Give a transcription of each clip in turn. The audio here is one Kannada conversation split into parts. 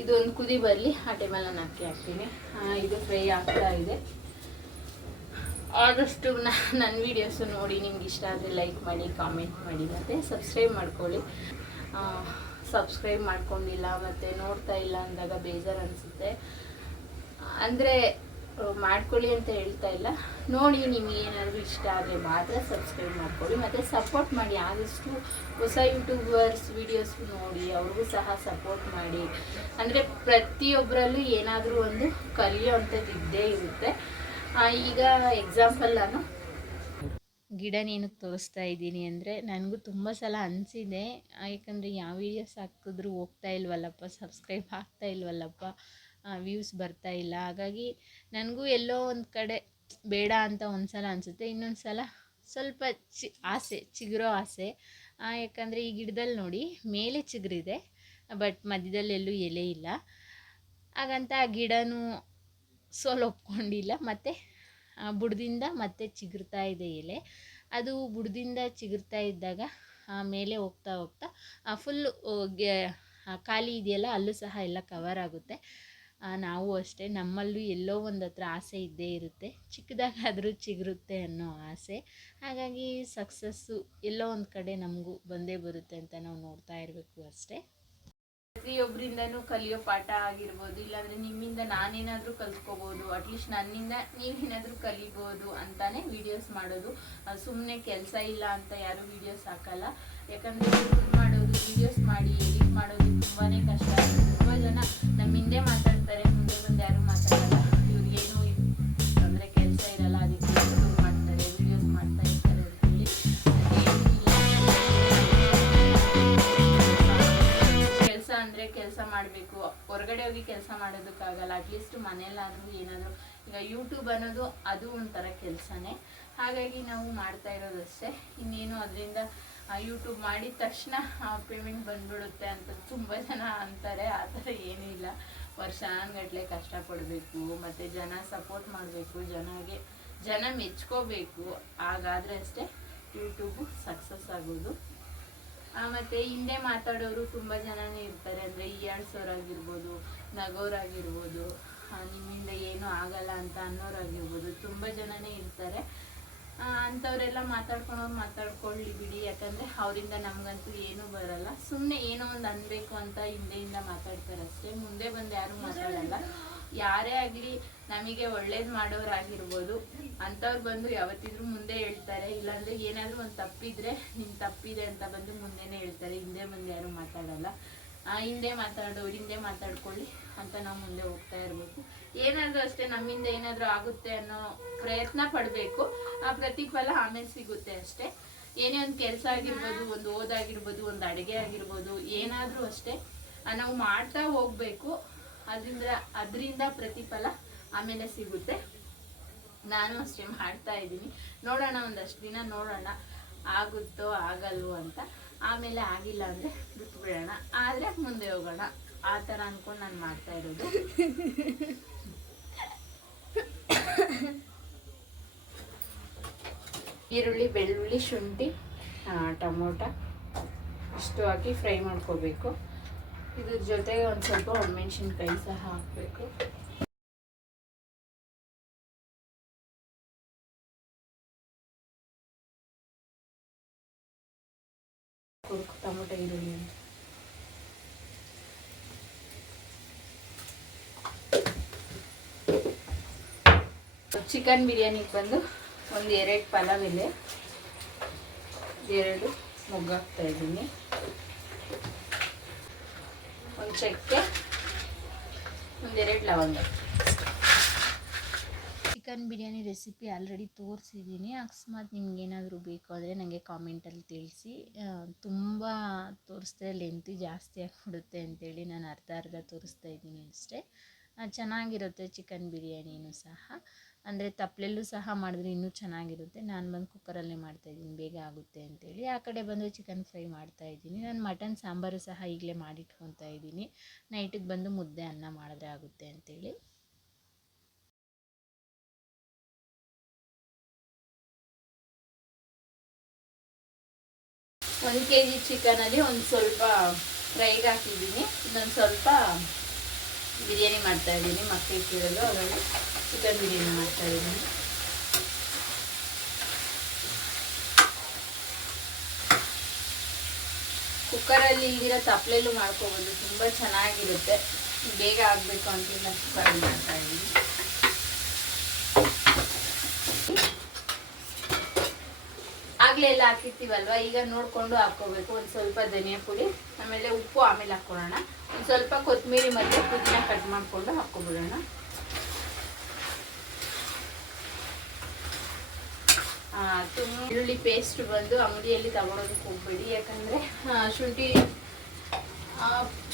ಇದು ಒಂದು ಕುದಿ ಬರಲಿ, ಆ ಟೈಮಲ್ಲಿ ನಾನು ಅಕ್ಕಿ ಹಾಕ್ತೀನಿ. ಇದು ಫ್ರೈ ಆಗ್ತಾ ಇದೆ. ಆದಷ್ಟು ನನ್ನ ವೀಡಿಯೋಸು ನೋಡಿ ನಿಮ್ಗೆ ಇಷ್ಟ ಆದರೆ ಲೈಕ್ ಮಾಡಿ, ಕಾಮೆಂಟ್ ಮಾಡಿ, ಮತ್ತು ಸಬ್ಸ್ಕ್ರೈಬ್ ಮಾಡ್ಕೊಳ್ಳಿ. ಸಬ್ಸ್ಕ್ರೈಬ್ ಮಾಡ್ಕೊಂಡಿಲ್ಲ ಮತ್ತು ನೋಡ್ತಾ ಇಲ್ಲ ಅಂದಾಗ ಬೇಜಾರು ಅನಿಸುತ್ತೆ. ಅಂದರೆ ಮಾಡ್ಕೊಳ್ಳಿ ಅಂತ ಹೇಳ್ತಾ ಇಲ್ಲ, ನೋಡಿ ನಿಮಗೆ ಏನಾದರೂ ಇಷ್ಟ ಆದರೆ ಮಾತ್ರ ಸಬ್ಸ್ಕ್ರೈಬ್ ಮಾಡ್ಕೊಳ್ಳಿ ಮತ್ತು ಸಪೋರ್ಟ್ ಮಾಡಿ. ಆದಷ್ಟು ಹೊಸ ಯೂಟ್ಯೂಬರ್ಸ್ ವೀಡಿಯೋಸ್ ನೋಡಿ ಅವ್ರಿಗೂ ಸಹ ಸಪೋರ್ಟ್ ಮಾಡಿ. ಅಂದರೆ ಪ್ರತಿಯೊಬ್ಬರಲ್ಲೂ ಏನಾದರೂ ಒಂದು ಕಲಿಯೋವಂಥದ್ದು ಇದ್ದೇ ಇರುತ್ತೆ. ಈಗ ಎಕ್ಸಾಂಪಲ್ ನಾನು ಗಿಡನ ಏನಕ್ಕೆ ತೋರಿಸ್ತಾ ಇದ್ದೀನಿ ಅಂದರೆ, ನನಗೂ ತುಂಬ ಸಲ ಅನಿಸಿದೆ, ಯಾಕಂದರೆ ಯಾವ ವೀಡಿಯೋಸ್ ಹಾಕಿದ್ರೂ ಹೋಗ್ತಾ ಇಲ್ವಲ್ಲಪ್ಪ, ಸಬ್ಸ್ಕ್ರೈಬ್ ಆಗ್ತಾ ಇಲ್ವಲ್ಲಪ್ಪ, ವ್ಯೂಸ್ ಬರ್ತಾ ಇಲ್ಲ. ಹಾಗಾಗಿ ನನಗೂ ಎಲ್ಲೋ ಒಂದು ಕಡೆ ಬೇಡ ಅಂತ ಒಂದು ಸಲ ಅನಿಸುತ್ತೆ, ಇನ್ನೊಂದು ಸಲ ಸ್ವಲ್ಪ ಆಸೆ, ಚಿಗುರೋ ಆಸೆ. ಯಾಕಂದರೆ ಈ ಗಿಡದಲ್ಲಿ ನೋಡಿ ಮೇಲೆ ಚಿಗುರಿದೆ, ಬಟ್ ಮಧ್ಯದಲ್ಲೆಲ್ಲೂ ಎಲೆ ಇಲ್ಲ. ಹಾಗಂತ ಆ ಗಿಡನೂ ಒಪ್ಕೊಂಡಿಲ್ಲ. ಮತ್ತು ಬುಡದಿಂದ ಮತ್ತೆ ಚಿಗುರ್ತಾ ಇದೆ ಎಲೆ. ಅದು ಬುಡದಿಂದ ಚಿಗುರ್ತಾ ಇದ್ದಾಗ ಮೇಲೆ ಹೋಗ್ತಾ ಹೋಗ್ತಾ ಫುಲ್ಲು ಖಾಲಿ ಇದೆಯಲ್ಲ, ಅಲ್ಲೂ ಸಹ ಎಲ್ಲ ಕವರ್ ಆಗುತ್ತೆ. ನಾವು ಅಷ್ಟೇ, ನಮ್ಮಲ್ಲೂ ಎಲ್ಲೋ ಒಂದು ಹತ್ರ ಆಸೆ ಇದ್ದೇ ಇರುತ್ತೆ, ಚಿಕ್ಕದಾಗಾದರೂ ಚಿಗುರುತ್ತೆ ಅನ್ನೋ ಆಸೆ. ಹಾಗಾಗಿ ಸಕ್ಸಸ್ಸು ಎಲ್ಲೋ ಒಂದು ಕಡೆ ನಮಗೂ ಬಂದೇ ಬರುತ್ತೆ ಅಂತ ನಾವು ನೋಡ್ತಾ ಇರಬೇಕು ಅಷ್ಟೇ. ಪ್ರತಿಯೊಬ್ಬರಿಂದನೂ ಕಲಿಯೋ ಪಾಠ ಆಗಿರ್ಬೋದು, ಇಲ್ಲಾಂದರೆ ನಿಮ್ಮಿಂದ ನಾನೇನಾದರೂ ಕಲ್ತ್ಕೋಬೋದು, ಅಟ್ಲೀಸ್ಟ್ ನನ್ನಿಂದ ನೀವೇನಾದರೂ ಕಲಿಬೋದು ಅಂತಾನೆ ವೀಡಿಯೋಸ್ ಮಾಡೋದು. ಸುಮ್ಮನೆ ಕೆಲಸ ಇಲ್ಲ ಅಂತ ಯಾರೂ ವೀಡಿಯೋಸ್ ಹಾಕಲ್ಲ. ಯಾಕಂದರೆ ಯೂಟ್ಯೂಬ್ ಮಾಡೋದು, ವೀಡಿಯೋಸ್ ಮಾಡಿ ಎಡಿಟ್ ಮಾಡೋದು ತುಂಬಾ ಕಷ್ಟ. ತುಂಬ ಜನ ನಮ್ಮ ಹಿಂದೆ ಮಾತಾಡ್ತಾರೆ, ಮುಂದೆ ಬಂದು ಯಾರೂ ಮಾತಾಡಲ್ಲ. ಇವ್ರಿಗೇನು ಅಂದರೆ ಕೆಲಸ ಇರಲ್ಲ, ಅದಕ್ಕೆ ಯೂಟ್ಯೂಬ್ ಮಾಡ್ತಾರೆ, ವೀಡಿಯೋಸ್ ಮಾಡ್ತಾ ಇರ್ತಾರೆ ಅಂತೇಳಿ. ಕೆಲಸ ಅಂದರೆ ಕೆಲಸ ಮಾಡಬೇಕು, ಹೊರಗಡೆ ಹೋಗಿ ಕೆಲಸ ಮಾಡೋದಕ್ಕಾಗಲ್ಲ. ಅಟ್ಲೀಸ್ಟ್ ಮನೇಲಾದರೂ ಏನಾದರೂ, ಈಗ ಯೂಟ್ಯೂಬ್ ಅನ್ನೋದು ಅದು ಒಂಥರ ಕೆಲಸನೇ. ಹಾಗಾಗಿ ನಾವು ಮಾಡ್ತಾ ಇರೋದಷ್ಟೇ. ಇನ್ನೇನು ಅದರಿಂದ ಯೂಟ್ಯೂಬ್ ಮಾಡಿದ ತಕ್ಷಣ ಪೇಮೆಂಟ್ ಬಂದ್ಬಿಡುತ್ತೆ ಅಂತ ತುಂಬ ಜನ ಅಂತಾರೆ. ಆ ಥರ ಏನೂ ಇಲ್ಲ. ವರ್ಷಾನುಗಟ್ಲೆ ಕಷ್ಟಪಡಬೇಕು, ಮತ್ತು ಜನ ಸಪೋರ್ಟ್ ಮಾಡಬೇಕು, ಜನ ಮೆಚ್ಕೋಬೇಕು. ಹಾಗಾದರೆ ಅಷ್ಟೇ ಯೂಟ್ಯೂಬು ಸಕ್ಸಸ್ ಆಗೋದು. ಮತ್ತು ಹಿಂದೆ ಮಾತಾಡೋರು ತುಂಬ ಜನನೇ ಇರ್ತಾರೆ. ಅಂದರೆ ಹೀಯಾಳ್ಸೋರಾಗಿರ್ಬೋದು, ನಗೋರಾಗಿರ್ಬೋದು, ನಿಮ್ಮಿಂದ ಏನೂ ಆಗಲ್ಲ ಅಂತ ಅನ್ನೋರಾಗಿರ್ಬೋದು, ತುಂಬ ಜನನೇ ಇರ್ತಾರೆ. ಅಂಥವರೆಲ್ಲ ಮಾತಾಡ್ಕೊಳ್ಳಿ ಬಿಡಿ. ಯಾಕಂದರೆ ಅವರಿಂದ ನಮಗಂತೂ ಏನೂ ಬರಲ್ಲ. ಸುಮ್ಮನೆ ಏನೋ ಒಂದು ಅನ್ನಬೇಕು ಅಂತ ಹಿಂದೆಯಿಂದ ಮಾತಾಡ್ತಾರೆ ಅಷ್ಟೇ, ಮುಂದೆ ಬಂದು ಯಾರೂ ಮಾತಾಡಲ್ಲ. ಯಾರೇ ಆಗಲಿ ನಮಗೆ ಒಳ್ಳೇದು ಮಾಡೋರಾಗಿರ್ಬೋದು, ಅಂಥವ್ರು ಬಂದು ಯಾವತ್ತಿದ್ರೂ ಮುಂದೆ ಹೇಳ್ತಾರೆ. ಇಲ್ಲಾಂದರೆ ಏನಾದರೂ ಒಂದು ತಪ್ಪಿದ್ರೆ ನಿಮ್ಮ ತಪ್ಪಿದೆ ಅಂತ ಬಂದು ಮುಂದೆನೇ ಹೇಳ್ತಾರೆ, ಹಿಂದೆ ಬಂದು ಯಾರೂ ಮಾತಾಡಲ್ಲ. ಹಿಂದೆ ಮಾತಾಡ್ಕೊಳ್ಳಿ ಅಂತ ನಾವು ಮುಂದೆ ಹೋಗ್ತಾ ಇರಬೇಕು. ಏನಾದರೂ ಅಷ್ಟೇ, ನಮ್ಮಿಂದ ಏನಾದರೂ ಆಗುತ್ತೆ ಅನ್ನೋ ಪ್ರಯತ್ನ ಪಡಬೇಕು. ಆ ಪ್ರತಿಫಲ ಆಮೇಲೆ ಸಿಗುತ್ತೆ ಅಷ್ಟೇ. ಏನೇ ಒಂದು ಕೆಲಸ ಆಗಿರ್ಬೋದು, ಒಂದು ಓದಾಗಿರ್ಬೋದು, ಒಂದು ಅಡುಗೆ ಆಗಿರ್ಬೋದು, ಏನಾದರೂ ಅಷ್ಟೇ ನಾವು ಮಾಡ್ತಾ ಹೋಗಬೇಕು. ಅದರಿಂದ ಪ್ರತಿಫಲ ಆಮೇಲೆ ಸಿಗುತ್ತೆ. ನಾನು ಅಷ್ಟೇ ಮಾಡ್ತಾ ಇದ್ದೀನಿ. ನೋಡೋಣ, ಒಂದಷ್ಟು ದಿನ ನೋಡೋಣ ಆಗುತ್ತೋ ಆಗಲ್ವೋ ಅಂತ. ಆಮೇಲೆ ಆಗಿಲ್ಲ ಅಂದರೆ ಬಿಟ್ಬಿಡೋಣ, ಆದರೆ ಮುಂದೆ ಹೋಗೋಣ, ಆ ಥರ ಅಂದ್ಕೊಂಡು ನಾನು ಮಾಡ್ತಾ ಇರೋದು. ಈರುಳ್ಳಿ, ಬೆಳ್ಳುಳ್ಳಿ, ಶುಂಠಿ, ಟೊಮೊಟೊ ಇಷ್ಟು ಹಾಕಿ ಫ್ರೈ ಮಾಡ್ಕೋಬೇಕು. ಇದ್ರ ಜೊತೆಗೆ ಒಂದು ಸ್ವಲ್ಪ ಒಣಮೆಣ್ಸಿನ್ಕಾಯಿ ಸಹ ಹಾಕಬೇಕು. ಟೊಮೊಟೊ, ಈರುಳ್ಳಿ ಅಂತ ಚಿಕನ್ ಬಿರಿಯಾನಿಗೆ ಬಂದು ಒಂದು 2 ಪಲಾವ್ ಎಲೆ, 2 ಮೊಗ್ಗಾಕ್ತಾ ಇದ್ದೀನಿ, ಒಂದು ಚಕ್ಕೆ, 1-2 ಲವಂಗ. ಚಿಕನ್ ಬಿರಿಯಾನಿ ರೆಸಿಪಿ ಆಲ್ರೆಡಿ ತೋರಿಸಿದ್ದೀನಿ. ಅಕಸ್ಮಾತ್ ನಿಮ್ಗೇನಾದರೂ ಬೇಕು ಅಂದರೆ ನನಗೆ ಕಾಮೆಂಟಲ್ಲಿ ತಿಳಿಸಿ. ತುಂಬ ತೋರಿಸಿದ್ರೆ ಲೆಂತಿ ಜಾಸ್ತಿ ಆಗಿಬಿಡುತ್ತೆ ಅಂತೇಳಿ ನಾನು ಅರ್ಧ ತೋರಿಸ್ತಾ ಇದ್ದೀನಿ ಅಷ್ಟೇ. ಚೆನ್ನಾಗಿರುತ್ತೆ ಚಿಕನ್ ಬಿರಿಯಾನಿನೂ ಸಹ. ಅಂದರೆ ತಪ್ಪಲೆಲ್ಲೂ ಸಹ ಮಾಡಿದ್ರೆ ಇನ್ನೂ ಚೆನ್ನಾಗಿರುತ್ತೆ. ನಾನು ಬಂದು ಕುಕ್ಕರಲ್ಲೇ ಮಾಡ್ತಾಯಿದ್ದೀನಿ, ಬೇಗ ಆಗುತ್ತೆ ಅಂತೇಳಿ. ಆ ಕಡೆ ಬಂದು ಚಿಕನ್ ಫ್ರೈ ಮಾಡ್ತಾಯಿದ್ದೀನಿ. ನಾನು ಮಟನ್ ಸಾಂಬಾರು ಸಹ ಈಗಲೇ ಮಾಡಿಟ್ಕೊತಾ ಇದ್ದೀನಿ. ನೈಟಿಗೆ ಬಂದು ಮುದ್ದೆ ಅನ್ನ ಮಾಡಿದ್ರೆ ಆಗುತ್ತೆ ಅಂತೇಳಿ. 1 kg ಚಿಕನಲ್ಲಿ ಒಂದು ಸ್ವಲ್ಪ ಫ್ರೈಗೆ ಹಾಕಿದ್ದೀನಿ, ಇನ್ನೊಂದು ಸ್ವಲ್ಪ ಬಿರಿಯಾನಿ ಮಾಡ್ತಾಯಿದ್ದೀನಿ, ಮಕ್ಕಳು ಕೇಳಿದ್ರು ಹಾಗಾಗಿ ಚಿಕನ್ ಬಿರಿಯಾನಿ ಮಾಡ್ತಾಯಿದ್ದೀನಿ. ಕುಕ್ಕರಲ್ಲಿ ಇಲ್ದಿರೋ ತಪ್ಪಲೆಲ್ಲೂ ಮಾಡ್ಕೋಬೋದು, ತುಂಬ ಚೆನ್ನಾಗಿರುತ್ತೆ. ಬೇಗ ಆಗಬೇಕು ಅಂತ ನಾನು ಕುಕ್ಕರಲ್ಲಿ ಮಾಡ್ತಾಯಿದ್ದೀನಿ. ಆಗಲೇ ಎಲ್ಲ ಹಾಕಿರ್ತೀವಲ್ವ, ಈಗ ನೋಡಿಕೊಂಡು ಹಾಕ್ಕೋಬೇಕು. ಒಂದು ಸ್ವಲ್ಪ ಧನಿಯಾ ಪುಡಿ, ಆಮೇಲೆ ಉಪ್ಪು ಆಮೇಲೆ ಹಾಕ್ಕೊಳ್ಳೋಣ. ಒಂದು ಸ್ವಲ್ಪ ಕೊತ್ತಂಬರಿ ಮತ್ತು ಪುದೀನ ಕಟ್ ಮಾಡಿಕೊಂಡು ಹಾಕ್ಕೊಬಿಡೋಣ. ಈರುಳ್ಳಿ ಪೇಸ್ಟ್ ಬಂದು ಅಂಗಡಿಯಲ್ಲಿ ತಗೊಳೋದಕ್ಕೆ ಹೋಗ್ಬೇಡಿ, ಯಾಕಂದರೆ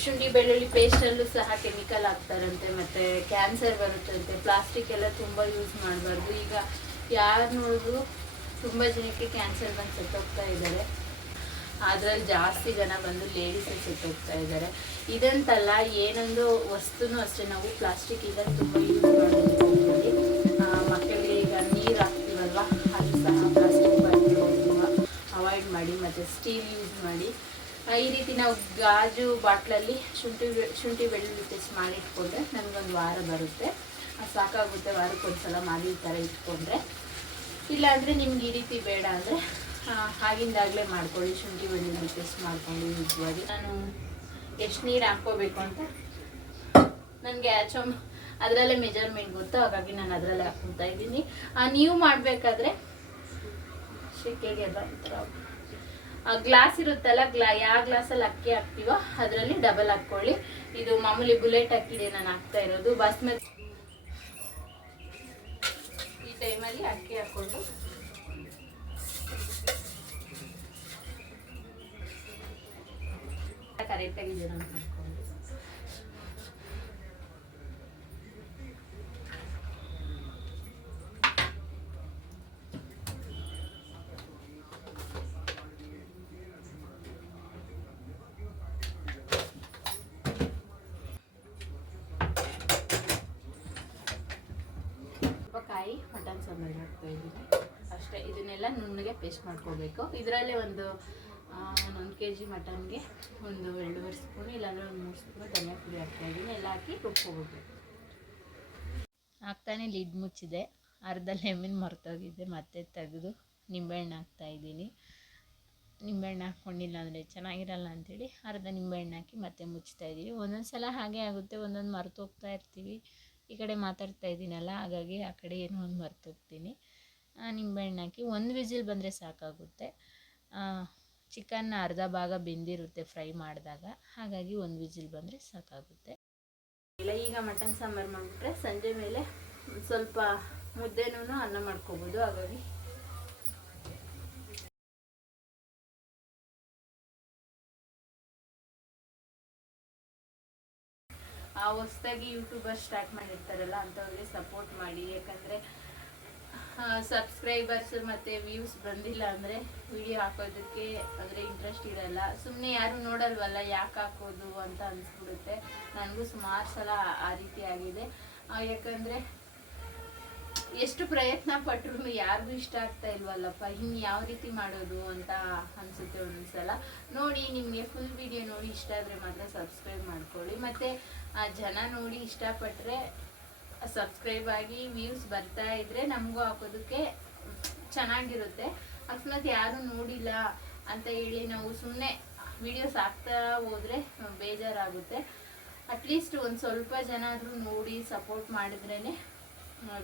ಶುಂಠಿ ಬೆಳ್ಳುಳ್ಳಿ ಪೇಸ್ಟಲ್ಲೂ ಸಹ ಕೆಮಿಕಲ್ ಹಾಕ್ತಾರಂತೆ, ಮತ್ತು ಕ್ಯಾನ್ಸರ್ ಬರುತ್ತಂತೆ. ಪ್ಲಾಸ್ಟಿಕ್ ಎಲ್ಲ ತುಂಬ ಯೂಸ್ ಮಾಡಬಾರ್ದು. ಈಗ ಯಾರು ನೋಡಿದ್ರು ತುಂಬ ಜನಕ್ಕೆ ಕ್ಯಾನ್ಸರ್ ಬಂದು ಸತ್ತೋಗ್ತಾ ಇದ್ದಾರೆ. ಅದರಲ್ಲಿ ಜಾಸ್ತಿ ಜನ ಬಂದು ಲೇಡೀಸೇ ಸತ್ತೋಗ್ತಾ ಇದ್ದಾರೆ. ಇದಂತಲ್ಲ, ಏನೊಂದು ವಸ್ತುನೂ ಅಷ್ಟೇ, ನಾವು ಪ್ಲಾಸ್ಟಿಕ್ ಈಗ ತುಂಬ ಯೂಸ್ ಮಾಡೋದಕ್ಕೆ ಹೋಗ್ತೀವಿ. ಮಕ್ಕಳಿಗೆ ಈಗ ನೀರು ಹಾಕ್ತೀವಲ್ವ, ಅದು ಸಹ ಪ್ಲಾಸ್ಟಿಕ್ ಬಾಟಲ್ ಅವಾಯ್ಡ್ ಮಾಡಿ, ಮತ್ತು ಸ್ಟೀಲ್ ಯೂಸ್ ಮಾಡಿ. ಈ ರೀತಿ ನಾವು ಗಾಜು ಬಾಟ್ಲಲ್ಲಿ ಶುಂಠಿ ಬೆಳ್ಳುಳ್ಳಿ ಪೇಸ್ಟ್ ಮಾಡಿ ಇಟ್ಕೊಂಡ್ರೆ ನಮಗೊಂದು ವಾರ ಬರುತ್ತೆ, ಸಾಕಾಗುತ್ತೆ. ವಾರಕ್ಕೊಂದ್ಸಲ ಮಾಡಿ ಈ ಥರ ಇಟ್ಕೊಂಡ್ರೆ. ಇಲ್ಲಾಂದರೆ ನಿಮ್ಗೆ ಈ ರೀತಿ ಬೇಡ ಅಂದರೆ ಆಗಿಂದಾಗಲೇ ಮಾಡ್ಕೊಳ್ಳಿ, ಶುಂಠಿ ಬೆಳ್ಳುಳ್ಳಿ ಪೇಸ್ಟ್ ಮಾಡ್ಕೊಂಡು ಯೂಸ್ವಾಗಿ. ನಾನು ಎಷ್ಟು ನೀರು ಹಾಕ್ಕೋಬೇಕು ಅಂತ ನನಗೆ ಅದರಲ್ಲೇ ಮೆಜರ್ಮೆಂಟ್ ಗೊತ್ತು, ಹಾಗಾಗಿ ನಾನು ಅದರಲ್ಲೇ ಹಾಕ್ಕೊತಾ ಇದ್ದೀನಿ. ನೀವು ಮಾಡಬೇಕಾದ್ರೆ ಶೆಕೆಗೆ ಗ್ಲಾಸ್ ಇರುತ್ತಲ್ಲ, ಯಾವ ಗ್ಲಾಸಲ್ಲಿ ಅಕ್ಕಿ ಹಾಕ್ತೀವೋ ಅದರಲ್ಲಿ ಡಬಲ್ ಹಾಕ್ಕೊಳ್ಳಿ. ಇದು ಮಾಮೂಲಿ ಬುಲೆಟ್ ಅಕ್ಕಿದೆ ನಾನು ಹಾಕ್ತಾ ಇರೋದು. ಬಾಸ್ಮತಿ ಈ ಟೈಮಲ್ಲಿ ಅಕ್ಕಿ ಹಾಕ್ಕೊಂಡು ಕರೆಕ್ಟಾಗಿದೆ ನಾನು ಹಾಕ್ಕೊಂಡು ಕಾಯಿ ಮಟನ್ ಸಾಂಬಾರು ಹಾಕ್ತಾ ಇದ್ದೀನಿ ಅಷ್ಟೇ. ಇದನ್ನೆಲ್ಲ ನುಣ್ಣಗೆ ಪೇಸ್ಟ್ ಮಾಡ್ಕೋಬೇಕು. ಇದರಲ್ಲೇ ಒಂದು 1 kg ಮಟನ್ಗೆ ಒಂದು 2.5 ಸ್ಪೂನ್ ಇಲ್ಲಾಂದರೆ ಒಂದು 3 ಸ್ಪೂನ್ ಧನಿಯಾ ಪುಡಿ ಹಾಕ್ತಾಯಿದ್ದೀನಿ. ಎಲ್ಲ ಹಾಕಿ ರುಬ್ಕೋಬೇಕು. ಹಾಕ್ತಾನೆ ಲಿಡ್ ಮುಚ್ಚಿದೆ, ಅರ್ಧ ಲೆಮನ್ ಮರ್ತೋಗಿದ್ದೆ, ಮತ್ತೆ ತೆಗೆದು ನಿಂಬೆಹಣ್ಣು ಹಾಕ್ತಾಯಿದ್ದೀನಿ. ನಿಂಬೆಹಣ್ಣು ಹಾಕ್ಕೊಂಡಿಲ್ಲ ಅಂದರೆ ಚೆನ್ನಾಗಿರಲ್ಲ ಅಂಥೇಳಿ ಅರ್ಧ ನಿಂಬೆಹಣ್ಣು ಹಾಕಿ ಮತ್ತೆ ಮುಚ್ತಾಯಿದ್ದೀನಿ. ಒಂದೊಂದು ಸಲ ಹಾಗೆ ಆಗುತ್ತೆ, ಒಂದೊಂದು ಮರ್ತೋಗ್ತಾ ಇರ್ತೀವಿ. ಈ ಕಡೆ ಮಾತಾಡ್ತಾ ಇದ್ದೀನಲ್ಲ, ಹಾಗಾಗಿ ಆ ಕಡೆ ಏನೋ ಒಂದು ಮರ್ತೋಗ್ತೀನಿ. ನಿಂಬೆಹಣ್ಣು ಹಾಕಿ 1 ವಿಸಿಲ್ ಬಂದರೆ ಸಾಕಾಗುತ್ತೆ. ಚಿಕನ್ನ ಅರ್ಧ ಭಾಗ ಬೆಂದಿರುತ್ತೆ ಫ್ರೈ ಮಾಡಿದಾಗ, ಹಾಗಾಗಿ 1 ವಿಸಿಲ್ ಬಂದರೆ ಸಾಕಾಗುತ್ತೆ. ಇಲ್ಲ, ಈಗ ಮಟನ್ ಸಾಂಬಾರು ಮಾಡಿಬಿಟ್ರೆ ಸಂಜೆ ಮೇಲೆ ಸ್ವಲ್ಪ ಮುದ್ದೆನೂ ಅನ್ನ ಮಾಡ್ಕೋಬೋದು. ಹಾಗಾಗಿ ಹೊಸದಾಗಿ ಯೂಟ್ಯೂಬರ್ ಸ್ಟಾರ್ಟ್ ಮಾಡಿರ್ತಾರಲ್ಲ ಅಂಥವ್ರಿಗೆ ಸಪೋರ್ಟ್ ಮಾಡಿ. ಯಾಕಂದರೆ ಸಬ್ಸ್ಕ್ರೈಬರ್ಸ್ ಮತ್ತು ವ್ಯೂಸ್ ಬಂದಿಲ್ಲ ಅಂದರೆ ವಿಡಿಯೋ ಹಾಕೋದಕ್ಕೆ ಅಂದರೆ ಇಂಟ್ರೆಸ್ಟ್ ಇರಲ್ಲ. ಸುಮ್ಮನೆ ಯಾರು ನೋಡಲ್ವಲ್ಲ, ಯಾಕೆ ಹಾಕೋದು ಅಂತ ಅನಿಸ್ಬಿಡುತ್ತೆ. ನನಗೂ ಸುಮಾರು ಸಲ ಆ ರೀತಿ ಆಗಿದೆ. ಯಾಕಂದರೆ ಎಷ್ಟು ಪ್ರಯತ್ನ ಪಟ್ಟರು ಯಾರಿಗೂ ಇಷ್ಟ ಆಗ್ತಾ ಇಲ್ವಲ್ಲಪ್ಪ, ಇನ್ನು ಯಾವ ರೀತಿ ಮಾಡೋದು ಅಂತ ಅನಿಸುತ್ತೆ ಒಂದೊಂದ್ಸಲ. ನೋಡಿ, ನಿಮಗೆ ಫುಲ್ ವಿಡಿಯೋ ನೋಡಿ ಇಷ್ಟ ಆದರೆ ಮಾತ್ರ ಸಬ್ಸ್ಕ್ರೈಬ್ ಮಾಡ್ಕೊಳ್ಳಿ. ಮತ್ತು ಜನ ನೋಡಿ ಇಷ್ಟಪಟ್ಟರೆ ಸಬ್ಸ್ಕ್ರೈಬ್ ಆಗಿ ವ್ಯೂಸ್ ಬರ್ತಾ ಇದ್ದರೆ ನಮಗೂ ಹಾಕೋದಕ್ಕೆ ಚೆನ್ನಾಗಿರುತ್ತೆ. ಅಕಸ್ಮಾತ್ ಯಾರು ನೋಡಿಲ್ಲ ಅಂತ ಹೇಳಿ ನಾವು ಸುಮ್ಮನೆ ವಿಡಿಯೋಸ್ ಹಾಕ್ತಾ ಹೋದರೆ ಬೇಜಾರಾಗುತ್ತೆ. ಅಟ್ಲೀಸ್ಟ್ ಒಂದು ಸ್ವಲ್ಪ ಜನ ಆದರೂ ನೋಡಿ ಸಪೋರ್ಟ್ ಮಾಡಿದ್ರೇ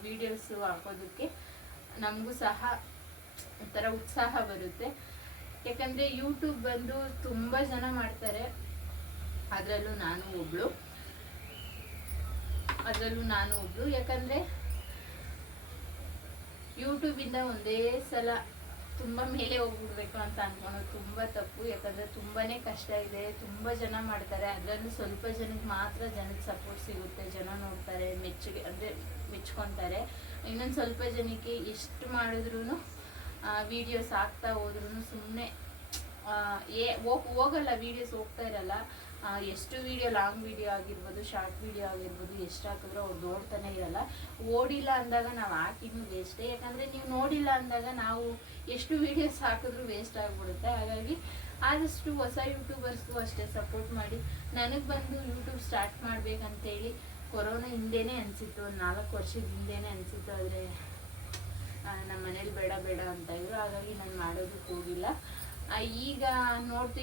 ವಿಡಿಯೋಸು ಹಾಕೋದಕ್ಕೆ ನಮಗೂ ಸಹ ಒಂಥರ ಉತ್ಸಾಹ ಬರುತ್ತೆ. ಯಾಕಂದರೆ ಯೂಟ್ಯೂಬ್ ಬಂದು ತುಂಬ ಜನ ಮಾಡ್ತಾರೆ, ಅದರಲ್ಲೂ ನಾನು ಒಬ್ಳು. ಯಾಕಂದರೆ ಯೂಟ್ಯೂಬಿಂದ ಒಂದೇ ಸಲ ತುಂಬ ಮೇಲೆ ಹೋಗ್ಬಿಡ್ಬೇಕು ಅಂತ ಅಂದ್ಕೊಳೋದು ತುಂಬ ತಪ್ಪು. ಯಾಕಂದರೆ ತುಂಬಾ ಕಷ್ಟ ಇದೆ, ತುಂಬ ಜನ ಮಾಡ್ತಾರೆ. ಅದರಲ್ಲೂ ಸ್ವಲ್ಪ ಜನಕ್ಕೆ ಮಾತ್ರ ಜನಕ್ಕೆ ಸಪೋರ್ಟ್ ಸಿಗುತ್ತೆ, ಜನ ನೋಡ್ತಾರೆ, ಮೆಚ್ಕೊತಾರೆ. ಇನ್ನೊಂದು ಸ್ವಲ್ಪ ಜನಕ್ಕೆ ಎಷ್ಟು ಮಾಡಿದ್ರೂ ವೀಡಿಯೋಸ್ ಹಾಕ್ತಾ ಹೋದ್ರೂ ಸುಮ್ಮನೆ ಹೋಗಲ್ಲ, ವೀಡಿಯೋಸ್ ಹೋಗ್ತಾ ಇರಲ್ಲ. ಎಷ್ಟು ವೀಡಿಯೋ, ಲಾಂಗ್ ವೀಡಿಯೋ ಆಗಿರ್ಬೋದು, ಶಾರ್ಟ್ ವೀಡಿಯೋ ಆಗಿರ್ಬೋದು, ಎಷ್ಟು ಹಾಕಿದ್ರೂ ಅವ್ರು ನೋಡ್ತಾನೆ ಇರಲ್ಲ. ಓಡಿಲ್ಲ ಅಂದಾಗ ನಾವು ಹಾಕಿನೂ ವೇಸ್ಟೇ. ಯಾಕಂದರೆ ನೀವು ನೋಡಿಲ್ಲ ಅಂದಾಗ ನಾವು ಎಷ್ಟು ವೀಡಿಯೋಸ್ ಹಾಕಿದ್ರೂ ವೇಸ್ಟ್ ಆಗಿಬಿಡುತ್ತೆ. ಹಾಗಾಗಿ ಆದಷ್ಟು ಹೊಸ ಯೂಟ್ಯೂಬರ್ಸ್ಗೂ ಅಷ್ಟೇ ಸಪೋರ್ಟ್ ಮಾಡಿ. ನನಗೆ ಬಂದು ಯೂಟ್ಯೂಬ್ ಸ್ಟಾರ್ಟ್ ಮಾಡಬೇಕಂತೇಳಿ ಕೊರೋನಾ ಹಿಂದೆನೇ ಅನಿಸಿತ್ತು, ಒಂದು 4 ವರ್ಷದ ಹಿಂದೆನೇ ಅನಿಸಿತ್ತು. ಆದರೆ ನಮ್ಮ ಮನೇಲಿ ಬೇಡ ಬೇಡ ಅಂತ ಇದ್ರು, ಹಾಗಾಗಿ ನಾನು ಮಾಡೋದಕ್ಕೆ ಹೋಗಿಲ್ಲ. ಈಗ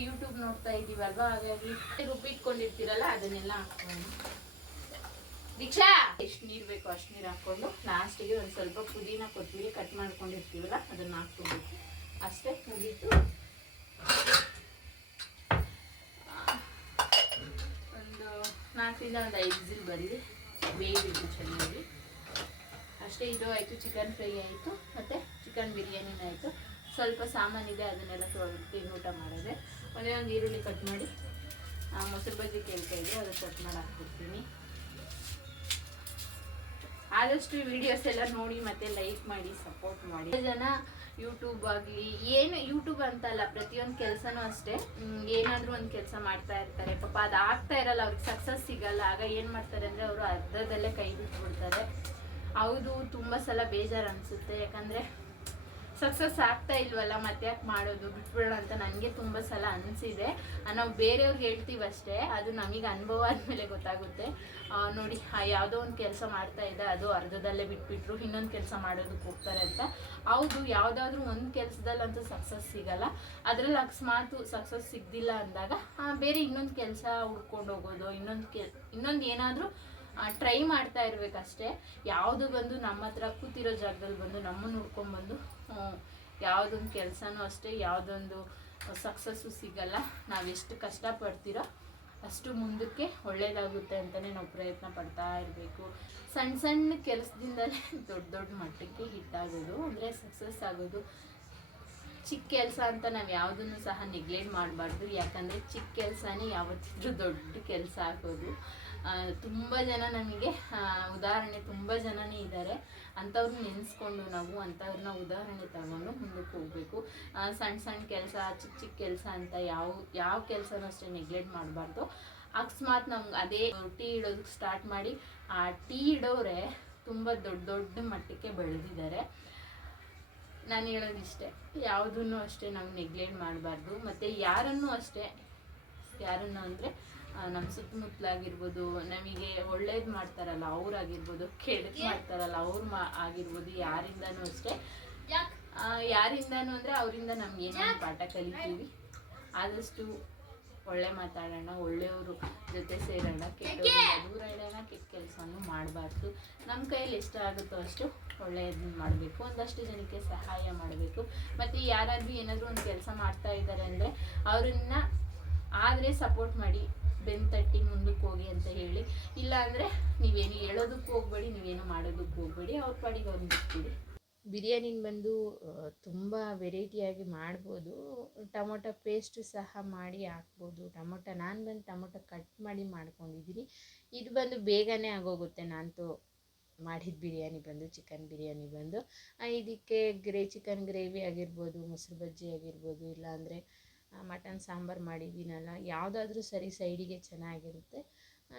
ಯೂಟ್ಯೂಬ್ ನೋಡ್ತಾ ಇದ್ದೀವಲ್ವ, ಹಾಗಾಗಿ ರುಬ್ಬಿಟ್ಕೊಂಡಿರ್ತೀರಲ್ಲ ಅದನ್ನೆಲ್ಲ ಹಾಕ್ಕೊಂಡು ದೀಕ್ಷಾ ಎಷ್ಟು ನೀರು ಬೇಕೋ ಅಷ್ಟು ನೀರು ಹಾಕ್ಕೊಂಡು ಲಾಸ್ಟಿಗೆ ಒಂದು ಸ್ವಲ್ಪ ಪುದೀನ ಕೊತ್ತಂಬರಿ ಕಟ್ ಮಾಡ್ಕೊಂಡಿರ್ತೀವಲ್ಲ ಅದನ್ನು ಹಾಕ್ಕೊಬೇಕು. ಅಷ್ಟೇ, ಮುಗೀತು. ಒಂದು 4ರಿಂದ 5 ವಿಸಿಲ್ ಬರಲಿ, ಬೇಯಬೇಕು ಚೆನ್ನಾಗಿ. ಅಷ್ಟೇ, ಇದು ಆಯಿತು. ಚಿಕನ್ ಫ್ರೈ ಆಯಿತು ಮತ್ತು ಚಿಕನ್ ಬಿರಿಯಾನಿನೂ ಆಯಿತು. ಸ್ವಲ್ಪ ಸಾಮಾನಿದೆ, ಅದನ್ನೆಲ್ಲ ತೊಳೆದು ಊಟ ಮಾಡಿದೆ. ಒಂದೇ ಒಂದು ಈರುಳ್ಳಿ ಕಟ್ ಮಾಡಿ, ಮೊಸರು ಬಜ್ಜಿ ಕೇಳ್ತಾ ಇದ್ದೆ, ಅದು ಕಟ್ ಮಾಡಿ ಹಾಕ್ಬಿಡ್ತೀನಿ. ಆದಷ್ಟು ವಿಡಿಯೋಸ್ ಎಲ್ಲ ನೋಡಿ ಮತ್ತು ಲೈಕ್ ಮಾಡಿ, ಸಪೋರ್ಟ್ ಮಾಡಿ. ಜನ ಯೂಟ್ಯೂಬ್ ಆಗಲಿ, ಏನು ಯೂಟ್ಯೂಬ್ ಅಂತಲ್ಲ, ಪ್ರತಿಯೊಂದು ಕೆಲಸನೂ ಅಷ್ಟೇ, ಏನಾದರೂ ಒಂದು ಕೆಲಸ ಮಾಡ್ತಾ ಇರ್ತಾರೆ. ಪಾಪ ಅದು ಆಗ್ತಾ ಇರಲ್ಲ, ಅವ್ರಿಗೆ ಸಕ್ಸಸ್ ಸಿಗಲ್ಲ. ಆಗ ಏನು ಮಾಡ್ತಾರೆ ಅಂದರೆ ಅವರು ಅರ್ಧದಲ್ಲೇ ಕೈ ಬಿಟ್ಬಿಡ್ತಾರೆ. ಹೌದು, ತುಂಬ ಸಲ ಬೇಜಾರು ಅನಿಸುತ್ತೆ. ಯಾಕಂದರೆ ಸಕ್ಸಸ್ ಆಗ್ತಾ ಇಲ್ವಲ್ಲ, ಮತ್ತೆ ಯಾಕೆ ಮಾಡೋದು, ಬಿಟ್ಬಿಡೋಣ ಅಂತ ನನಗೆ ತುಂಬ ಸಲ ಅನಿಸಿದೆ. ನಾವು ಬೇರೆಯವ್ರಿಗೆ ಹೇಳ್ತೀವಿ ಅಷ್ಟೇ, ಅದು ನಮಗೆ ಅನುಭವ ಆದಮೇಲೆ ಗೊತ್ತಾಗುತ್ತೆ. ನೋಡಿ, ಯಾವುದೋ ಒಂದು ಕೆಲಸ ಮಾಡ್ತಾ ಇದ್ದೆ, ಅದು ಅರ್ಧದಲ್ಲೇ ಬಿಟ್ಬಿಟ್ರು, ಇನ್ನೊಂದು ಕೆಲಸ ಮಾಡೋದಕ್ಕೆ ಹೋಗ್ತಾರೆ ಅಂತ. ಹೌದು, ಯಾವುದಾದ್ರೂ ಒಂದು ಕೆಲಸದಲ್ಲಂತೂ ಸಕ್ಸಸ್ ಸಿಗಲ್ಲ. ಅದರಲ್ಲಿ ಅಕಸ್ಮಾತ್ ಸಕ್ಸಸ್ ಸಿಗಲಿಲ್ಲ ಅಂದಾಗ ಬೇರೆ ಇನ್ನೊಂದು ಕೆಲಸ ಹುಡ್ಕೊಂಡು ಹೋಗೋದು, ಇನ್ನೊಂದು ಏನಾದರೂ ಟ್ರೈ ಮಾಡ್ತಾ ಇರಬೇಕಷ್ಟೇ. ಯಾವುದು ಬಂದು ನಮ್ಮ ಹತ್ರ ಕೂತಿರೋ ಜಾಗದಲ್ಲಿ ಬಂದು ನಮ್ಮನ್ನು ಹುಡ್ಕೊಂಡ್ಬಂದು ಯಾವುದೊಂದು ಕೆಲಸನೂ ಅಷ್ಟೇ, ಯಾವುದೊಂದು ಸಕ್ಸಸ್ಸು ಸಿಗಲ್ಲ. ನಾವೆಷ್ಟು ಕಷ್ಟಪಡ್ತೀರೋ ಅಷ್ಟು ಮುಂದಕ್ಕೆ ಒಳ್ಳೆಯದಾಗುತ್ತೆ ಅಂತಲೇ ನಾವು ಪ್ರಯತ್ನ ಪಡ್ತಾ ಇರಬೇಕು. ಸಣ್ಣ ಸಣ್ಣ ಕೆಲಸದಿಂದಲೇ ದೊಡ್ಡ ದೊಡ್ಡ ಮಟ್ಟಕ್ಕೆ ಹಿಟ್ಟಾಗೋದು, ಅಂದರೆ ಸಕ್ಸಸ್ ಆಗೋದು. ಚಿಕ್ಕ ಕೆಲಸ ಅಂತ ನಾವು ಯಾವುದನ್ನು ಸಹ ನೆಗ್ಲೆಕ್ಟ್ ಮಾಡಬಾರ್ದು. ಯಾಕಂದರೆ ಚಿಕ್ಕ ಕೆಲಸನೇ ಯಾವತ್ತಿದ್ರೂ ದೊಡ್ಡ ಕೆಲಸ ಆಗೋದು. ತುಂಬ ಜನ ನಮಗೆ ಉದಾಹರಣೆ ತುಂಬ ಜನನೇ ಇದ್ದಾರೆ. ಅಂಥವ್ರನ್ನ ನೆನೆಸ್ಕೊಂಡು ನಾವು ಅಂಥವ್ರನ್ನ ಉದಾಹರಣೆ ತಗೊಂಡು ಮುಂದಕ್ಕೆ ಹೋಗಬೇಕು. ಸಣ್ಣ ಸಣ್ಣ ಕೆಲಸ, ಚಿಕ್ಕ ಚಿಕ್ಕ ಕೆಲಸ ಅಂತ ಯಾವ ಕೆಲಸನೂ ಅಷ್ಟೇ ನೆಗ್ಲೆಕ್ಟ್ ಮಾಡಬಾರ್ದು. ಅಕಸ್ಮಾತ್ ನಮ್ಗೆ ಅದೇ ಟೀ ಇಡೋದಕ್ಕೆ ಸ್ಟಾರ್ಟ್ ಮಾಡಿ, ಆ ಟೀ ಇಡೋರೆ ತುಂಬ ದೊಡ್ಡ ದೊಡ್ಡ ಮಟ್ಟಕ್ಕೆ ಬೆಳೆದಿದ್ದಾರೆ. ನಾನು ಹೇಳೋದಿಷ್ಟೇ, ಯಾವುದನ್ನು ಅಷ್ಟೇ ನಾವು ನೆಗ್ಲೆಕ್ಟ್ ಮಾಡಬಾರ್ದು. ಮತ್ತು ಯಾರನ್ನೂ ಅಷ್ಟೇ, ಯಾರನ್ನು ಅಂದರೆ ನಮ್ಮ ಸುತ್ತಮುತ್ತಲಾಗಿರ್ಬೋದು, ನಮಗೆ ಒಳ್ಳೇದು ಮಾಡ್ತಾರಲ್ಲ ಅವರಾಗಿರ್ಬೋದು, ಕೆಡುಕು ಮಾಡ್ತಾರಲ್ಲ ಆಗಿರ್ಬೋದು, ಯಾರಿಂದನೂ ಅಷ್ಟೇ, ಯಾರಿಂದನೂ ಅಂದರೆ ಅವರಿಂದ ನಮ್ಗೇನೋ ಪಾಠ ಕಲಿತೀವಿ. ಆದಷ್ಟು ಒಳ್ಳೆ ಮಾತಾಡೋಣ, ಒಳ್ಳೆಯವರು ಜೊತೆ ಸೇರೋಣ, ಕೆಟ್ಟವರಿಂದ ದೂರ ಇಡೋಣ. ಕೆಟ್ಟ ಕೆಲಸನೂ ಮಾಡಬಾರ್ದು. ನಮ್ಮ ಕೈಯಲ್ಲಿ ಎಷ್ಟು ಆಗುತ್ತೋ ಅಷ್ಟು ಒಳ್ಳೆಯದನ್ನ ಮಾಡಬೇಕು, ಒಂದಷ್ಟು ಜನಕ್ಕೆ ಸಹಾಯ ಮಾಡಬೇಕು. ಮತ್ತು ಯಾರಾದರೂ ಏನಾದರೂ ಒಂದು ಕೆಲಸ ಮಾಡ್ತಾ ಇದ್ದಾರೆ ಅಂದರೆ ಅವ್ರನ್ನ ಆದರೆ ಸಪೋರ್ಟ್ ಮಾಡಿ, ಬೆನ್ನು ತಟ್ಟಿ ಮುಂದಕ್ಕೆ ಹೋಗಿ ಅಂತ ಹೇಳಿ. ಇಲ್ಲ ಅಂದರೆ ನೀವೇನು ಹೇಳೋದಕ್ಕೆ ಹೋಗಬೇಡಿ, ನೀವೇನು ಮಾಡೋದಕ್ಕೆ ಹೋಗಬೇಡಿ, ಅವ್ರ ಪಾಡಿಗೆ ಅವ್ರನ್ನ ಬಿಟ್ಬಿಡಿ. ಬಿರಿಯಾನಿನ ಬಂದು ತುಂಬ ವೆರೈಟಿಯಾಗಿ ಮಾಡ್ಬೋದು. ಟೊಮೊಟೊ ಪೇಸ್ಟು ಸಹ ಮಾಡಿ ಹಾಕ್ಬೋದು. ನಾನು ಬಂದು ಟೊಮೊಟೊ ಕಟ್ ಮಾಡಿ ಮಾಡ್ಕೊಂಡಿದ್ದೀನಿ. ಇದು ಬಂದು ಬೇಗನೆ ಆಗೋಗುತ್ತೆ. ನಾನು ಮಾಡಿದ ಬಿರಿಯಾನಿ ಬಂದು ಚಿಕನ್ ಬಿರಿಯಾನಿ ಬಂದು ಇದಕ್ಕೆ ಚಿಕನ್ ಗ್ರೇವಿ ಆಗಿರ್ಬೋದು, ಮೊಸರು ಬಜ್ಜಿ ಆಗಿರ್ಬೋದು, ಇಲ್ಲಾಂದರೆ ಮಟನ್ ಸಾಂಬಾರು ಮಾಡಿದ್ದೀನಲ್ಲ, ಯಾವುದಾದ್ರೂ ಸರಿ ಸೈಡಿಗೆ ಚೆನ್ನಾಗಿರುತ್ತೆ.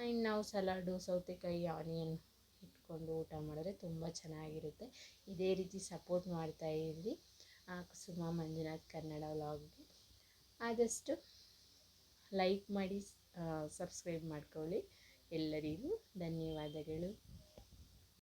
ಇನ್ನು ನಾವು ಸಲಾಡು, ಸೌತೆಕಾಯಿ, ಆನಿಯನ್ ಇಟ್ಕೊಂಡು ಊಟ ಮಾಡಿದ್ರೆ ತುಂಬ ಚೆನ್ನಾಗಿರುತ್ತೆ. ಇದೇ ರೀತಿ ಸಪೋರ್ಟ್ ಮಾಡ್ತಾಯಿರಿ ಕುಸುಮ ಮಂಜುನಾಥ್ ಕನ್ನಡ ವ್ಲಾಗ್ಗೆ. ಆದಷ್ಟು ಲೈಕ್ ಮಾಡಿ, ಸಬ್ಸ್ಕ್ರೈಬ್ ಮಾಡ್ಕೊಳ್ಳಿ. ಎಲ್ಲರಿಗೂ ಧನ್ಯವಾದಗಳು.